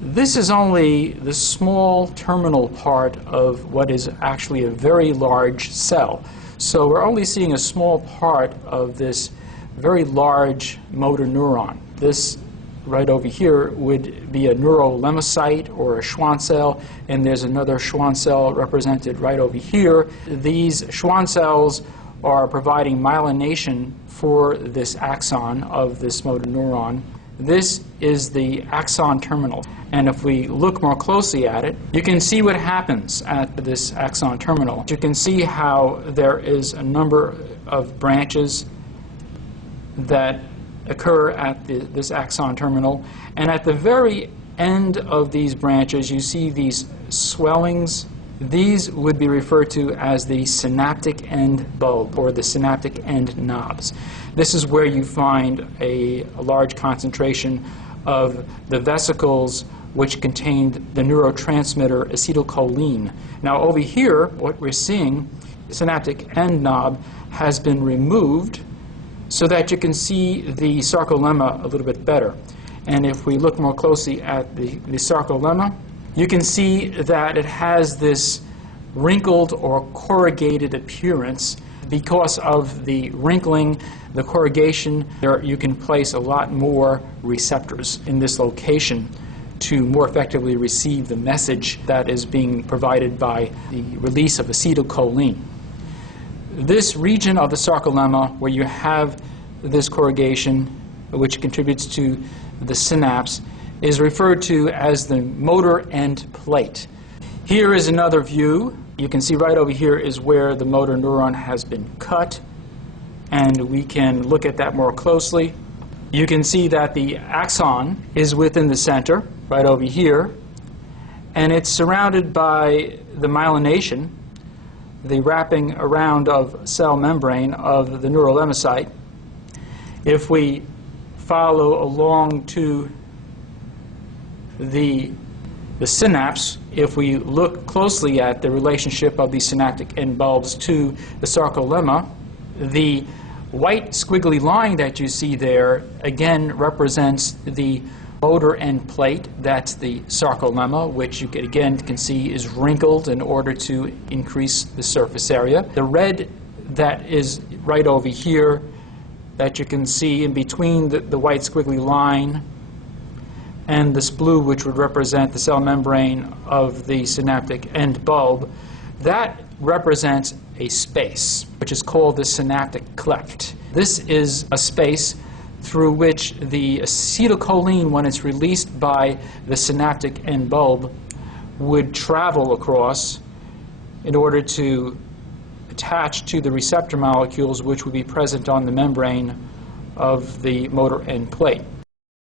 This is only the small terminal part of what is actually a very large cell. So we're only seeing a small part of this very large motor neuron. This right over here would be a neurolemmacyte or a Schwann cell, and there's another Schwann cell represented right over here. These Schwann cells are providing myelination for this axon of this motor neuron. This is the axon terminal, and if we look more closely at it, you can see what happens at this axon terminal. You can see how there is a number of branches that occur at this axon terminal, and at the very end of these branches you see these swellings. These would be referred to as the synaptic end bulb or the synaptic end knobs. This is where you find a large concentration of the vesicles which contained the neurotransmitter acetylcholine. Now over here, what we're seeing, the synaptic end knob has been removed so that you can see the sarcolemma a little bit better. And if we look more closely at the sarcolemma, you can see that it has this wrinkled or corrugated appearance. Because of the wrinkling, the corrugation, you can place a lot more receptors in this location to more effectively receive the message that is being provided by the release of acetylcholine. This region of the sarcolemma where you have this corrugation, which contributes to the synapse, is referred to as the motor end plate. Here is another view. You can see right over here is where the motor neuron has been cut, and we can look at that more closely. You can see that the axon is within the center, right over here, and it's surrounded by the myelination, the wrapping around of cell membrane of the neurolemmacyte. If we follow along to the synapse, if we look closely at the relationship of these synaptic end bulbs to the sarcolemma, the white squiggly line that you see there again represents the motor end plate. That's the sarcolemma, which you can see is wrinkled in order to increase the surface area. The red that is right over here that you can see in between the white squiggly line and this blue, which would represent the cell membrane of the synaptic end bulb, that represents a space, which is called the synaptic cleft. This is a space through which the acetylcholine, when it's released by the synaptic end bulb, would travel across in order to attach to the receptor molecules which would be present on the membrane of the motor end plate.